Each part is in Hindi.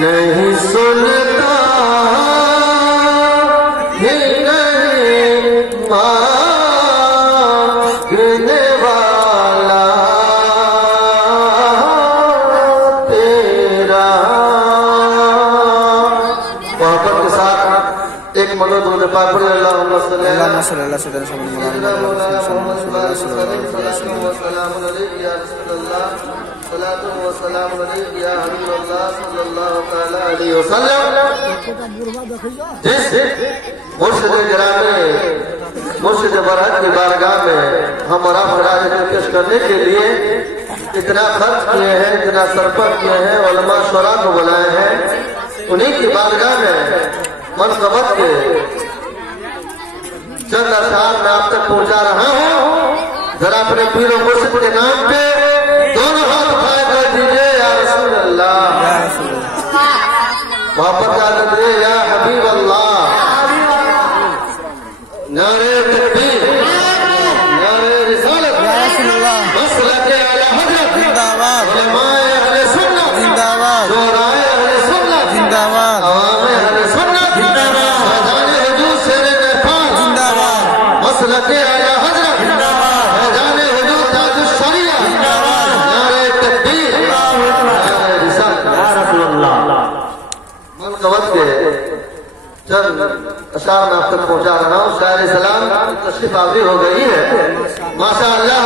नहीं सुनता ही नहीं मांगने वाला तेरा। मोहब्बत के साथ एक मनोदूर पाक पढ़े अल्लाहुम्मा सल्ली अला मुर्शिद बरहत की बारगाह में हम और आप पेश करने के लिए इतना खर्च किए हैं, इतना सरपत किए हैं, उलमा शुरा को बुलाए हैं। उन्हीं की बारगाह में मनकबत के चंद अशार मैं आप तक पहुंचा रहा हूँ। जरा अपने पीर और मुर्शिद के नाम पे दोनों हाथ उठाए कर दीजिए या रसूल अल्लाह, मोहब्बत का आदत दे या हबीब अल्लाह। नारे तकबीर, नारे रिसालत, मसलक आला हज़रत जिंदाबाद, उलमाए अहले सुन्नत जिंदाबाद, शोराए अहले सुन्नत जिंदाबाद, अवामे अहले सुन्नत जिंदाबाद, फैज़ाने हुजूर शेरे नेपाल जिंदाबाद, मसलक आला हज़रत जिंदाबाद, फैज़ाने हुजूर ताजुश शरिया जिंदाबाद। नारे तकबीर, नारे रिसालत, या रसूल अल्लाह। मनकबत के चंद अशार में आप तक पहुंचा रहा हूँ। शायर सलाम तशरीफ आवी हो गई है माशाअल्लाह।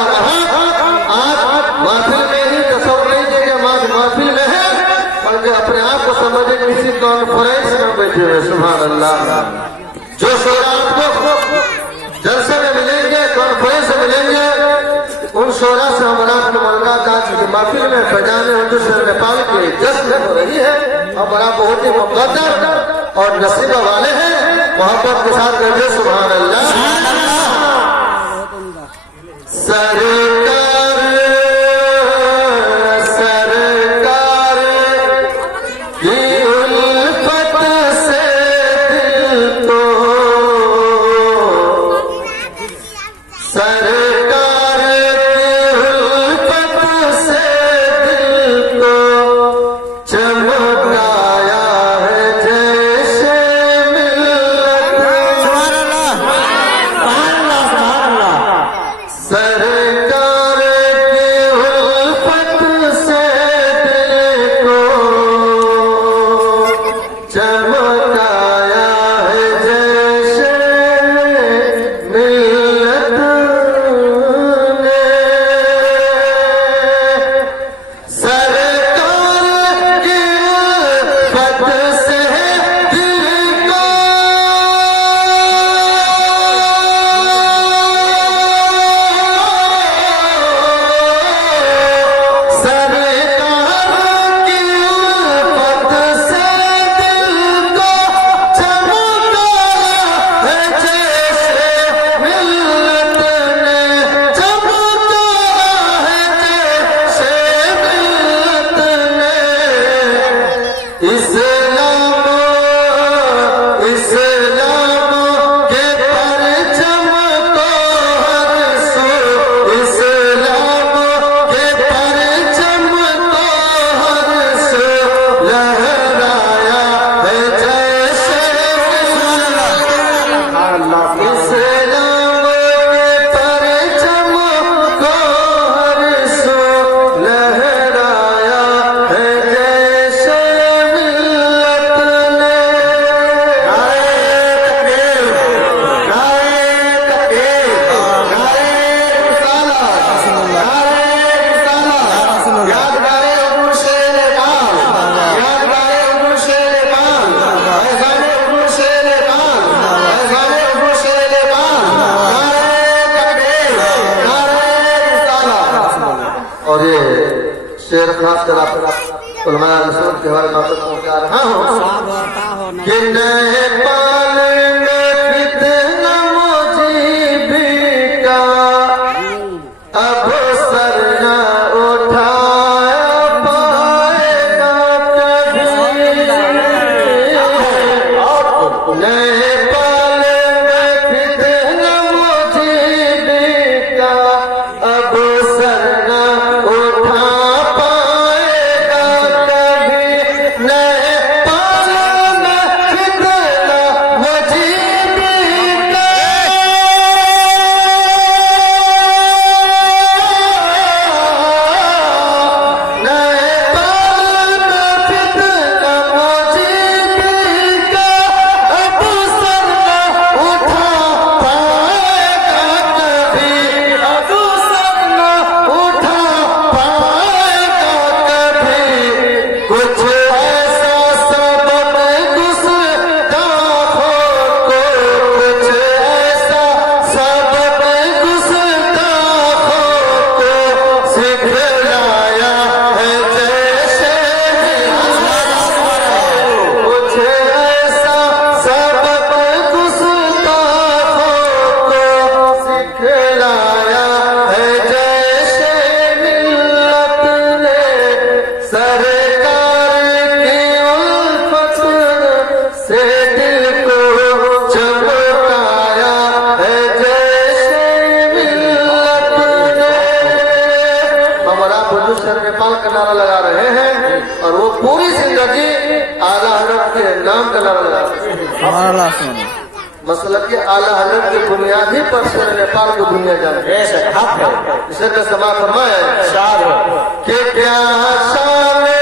आज महफिल में ही तस्वीर नहीं देगा, महफिल में है बल्कि अपने आप को समझे किसी कॉन्फ्रेंस में बैठे हुए। सुभान अल्लाह। जो शोरा आपको जलसे में मिलेंगे, कॉन्फ्रेंस में मिलेंगे, उन शोरा से हमारा मुलाकात आज की महफिल में फैजाने हुजूर शेर नेपाल की जश्न हो रही है। हमारा बहुत ही मुक़द्दर और नसीबा वाले हैं। मोहब्बत के साथ कहते सुभान अल्लाह। सरकार सरकार की उल्फत से दिल को, सरकार की उल्फत से दिल को चमकाया है जैसे मिल्लत। सरकार की उल्फत से दिल को चमकाया है जैसे मिल्लत ने। सरकार की उल्फत से दिल को और ये शेर खास कर आप उलमाए रसूल के हवाले में पहुंचा रहा हूँ कि नेपाल में कितना मुजीबी का अब सर न उठाया पाएगा कभी। नेपाल में कितना मुजीबी का अब सर न उठा पाएगा कभी। नाम का नारा लगा। मसला की आला हजरत की बुनियादी पर से नेपाल को दुनिया जाने इसे का समा फरमाया कि क्या शान है,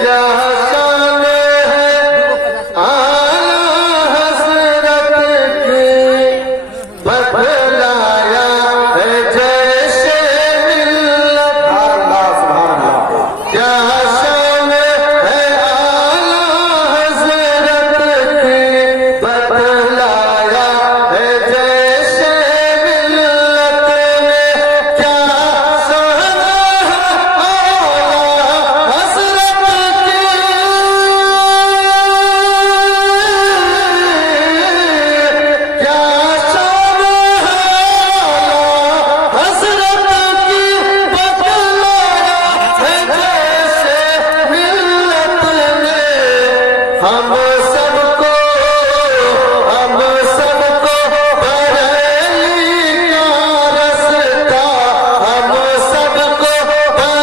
क्या शान है आला हजरत की, बदलाया है जैसे मिल्लत। क्या शान है आला हजरत की, बदलाया है जैसे मिल्लत में। क्या शान है आला हजरत की, क्या शान है आला हजरत की, बदलाया है जैसे मिल्लत ने। हम सबको बरेली का रास्ता, हम सबको बरेली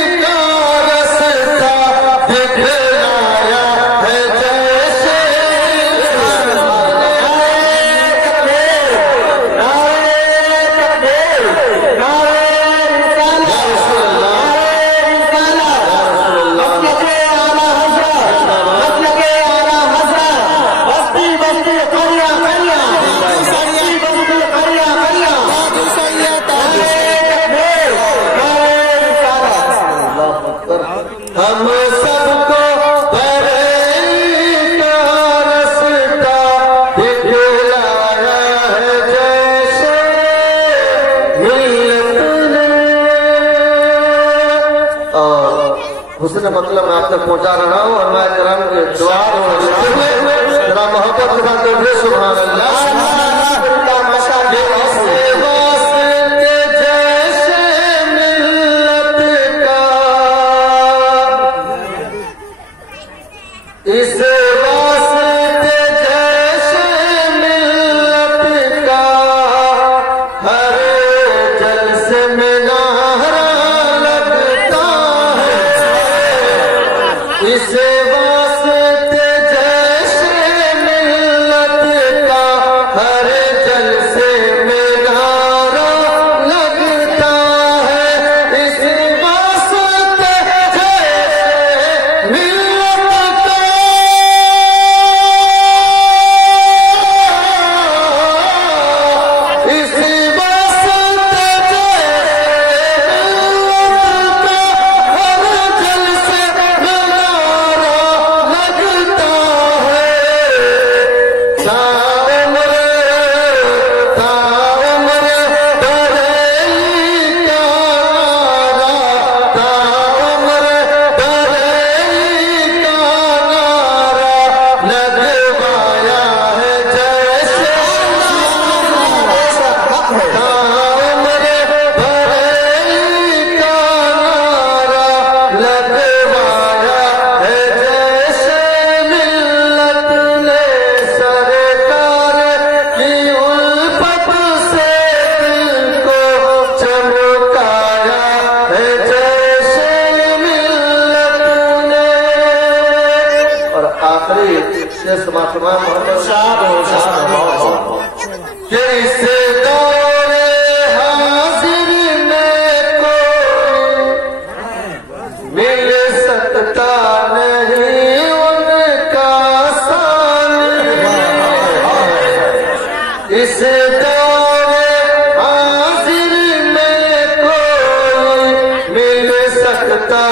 का रास्ता दिखलाया है जैसे हम सबको बरेली का रास्ता दिखलाया है जैसे मिल्लत ने। और हुस्न मतलब मैं आप तक पहुंचा रहा हूँ और मैं करम के दुआ जरा मोहब्बत के साथ बोलिए सुभान अल्लाह। जैसे मिल्लत का, इस वास्ते जैसे मिल्लत का, हर जलसे में नारा लगता है। इस वास्ते जैसे मिल्लत का, हर जलसे में नारा लगता है। इस वास्ते जैसे मिल्लत का, इस वास्ते जैसे मिल्लत का, हर जलसे में नारा लगता है। ताउम्र बरेली का नारा, ताउम्र बरेली का नारा लगवाया है जैसे, ताउम्र बरेली का नारा लगवाया है जैसे मिल्लत ने। सरकार की उल्फत से दिल को चमकाया है जैसे मिल्लत ने। और आखिरी शेष समात्मा कि इस दौरे हाजिर में कोई मिल सकता नहीं उनका सानी। इस दौरे हाजिर में कोई मिल सकता